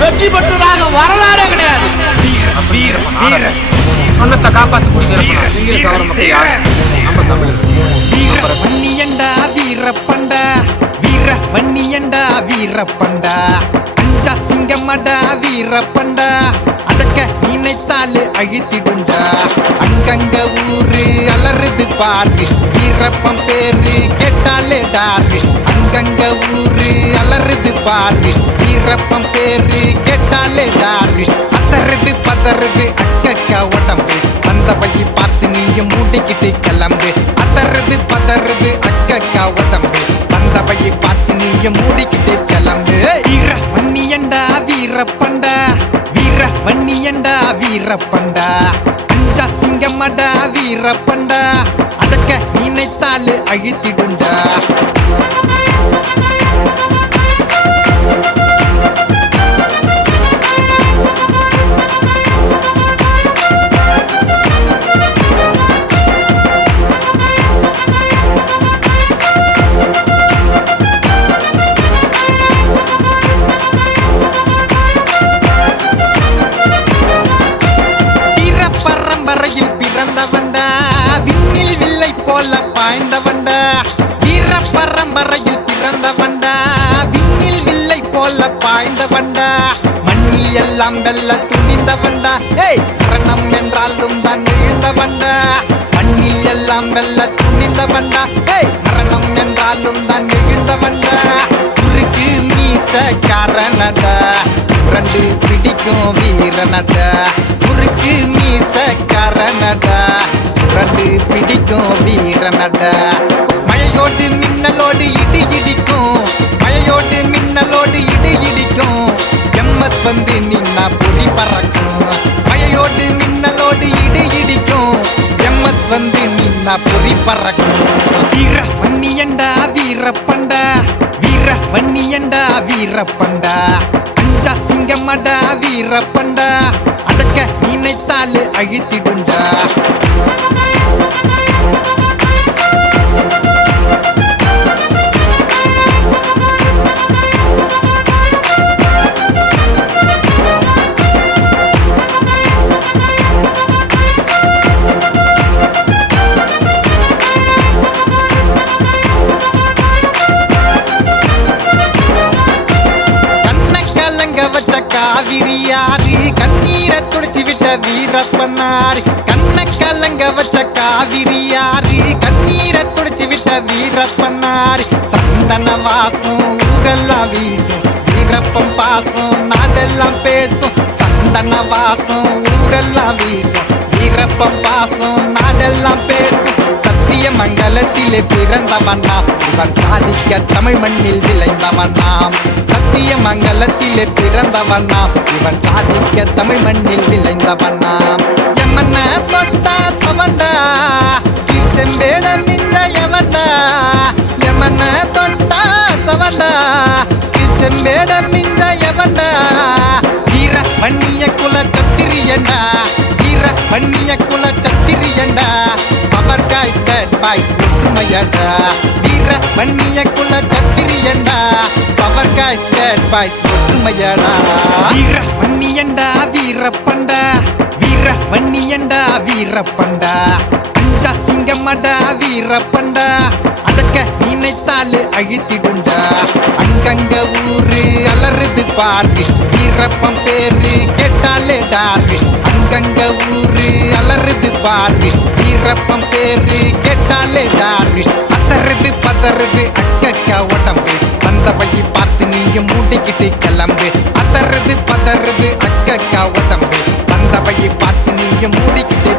வெற்றி பெற்றதாக வரலாறே கிடையாது. சொன்னத்தை காப்பாத்து வன்னியண்டா வீரப்பண்டா வீர வன்னியண்டா வீரப்பண்டா அஞ்சா சிங்கமடா வீரப்பண்டா அடக்க நினைத்தாலே அழித்திடுண்டா அங்கங்க ஊரு அலறுது பாரு வீரப்பம் பேரு கேட்டாலே டாரு அங்கங்க ஊரு அலறுது பாரு வீரப்பம் பேரு கேட்டாலே டாரு பதறுது பதறுது அக்கக்கா உடம்பு வந்த வழி பார்த்து நீயும் மூடிக்கிட்டு கிளம்பு பதறுது பதறுது அக்கக்கா உடம்பு வந்த வழி பார்த்து நீயும் மூடிக்கிட்டு கிளம்பு வீர வன்னியண்டா வீரப்பண்டா வீர வன்னியண்டா வீரப்பண்டா அஞ்சா சிங்கமடா வீரப்பண்டா அடக்க நினைத்தாலே அழித்திடுண்டா பரம்பரையில் பிறந்தவண்டா விண்ணில் வில்லை போல பாய்ந்தவண்டா வீர பரம்பரையில் பிறந்தவண்டா விண்ணில் வில்லை போல பாய்ந்தவண்டா மண்ணில் எல்லாம் வெல்ல துணிந்தவண்டா மரணம் என்றாலும் தான் எழுந்தவண்டா மண்ணில் எல்லாம் வெல்ல துணிந்தவண்டா மரணம் என்றாலும் தான் எழுந்தவண்டா குறுக்கு மீச காரணடா ரெண்டு பிடிக்கும் வீரனடா குறுக்கு மீச காரணடா ரெண்டு பிடிக்கும் வீரனடா மழையோடு மின்னலோடு இடி இடிக்கும் மழையோடு மின்னலோடு இடி இடிக்கும் எம்எஸ் வந்து நின்னா பொறி பறக்கும் மழையோடு மின்னலோடு இடி இடிக்கும் எம்எஸ் வந்து நின்னா பொறி பறக்கும் வீர வன்னியண்டா வீரப்பண்டா வீர வன்னியண்டா வீரப்பண்டா அஞ்சா சிங்கமடா வீரப்பண்டா அடக்க நினைத்தாலே அழித்திடுண்டா காவிரியாறு கண்ணீரை துடிச்சு விட்ட வீரப்பனாரு கண்ண கலங்க வச்ச காவிரியாறு கண்ணீரை துடிச்சு விட்ட வீரப்பனாரு சந்தன வாசம் ஊரெல்லாம் வீசும் வீரப்பம் பாசம் நாடெல்லாம் பேசும் சந்தன வாசம் ஊரெல்லாம் வீசும் வீரப்பம் பாசம் நாடெல்லாம் பேசும் சத்தியமங்கலத்திலே பிறந்தவனாம் இவன் சாதிக்க தமிழ் மண்ணில் விளைந்தவனாம் சத்தியமங்கலத்திலே பிறந்தவனாம் இவன் சாதிக்க தமிழ் மண்ணில் விளைந்தவனாம் எமன தொட்டா சவண்டா செம்பேட மிஞ்ச எவண்டா எமன தொட்டா சவண்டா செம்பேட மிஞ்ச எவண்டா வீர வன்னிய குல சத்திரியண்டா வீர வன்னிய குல சத்திரியண்டா பவர் காய்ஸ் பேட் பாய்ஸ் ஒற்றுமையண்டா வீர வன்னிய குல சத்திரியண்டா பவர் காய்ஸ் பேட் பாய்ஸ் ஒற்றுமையடா வீர வன்னியண்டா வீரப்பண்டா வீர வன்னியண்டா வீரப்பண்டா அஞ்சா சிங்கமடா வீரப்பண்டா அடக்க நினைத்தாலே அழித்திடுண்டா அங்கங்க ஊரு அலறுது பாரு வீரப்பம் பேரு கேட்டாலே டாரு அங்கங்க ஊரு அலறுது பாரு வீரப்பம் பேரு கேட்டாலே டாரு பதறுது பதறுது அக்கக்கா உடம்பு வந்த வழி பார்த்து நீயும் மூடிக்கிட்டு கிளம்பு பதறுது பதறுது அக்கக்கா உடம்பு வந்த வழி பார்த்து நீயும் மூடிக்கிட்டு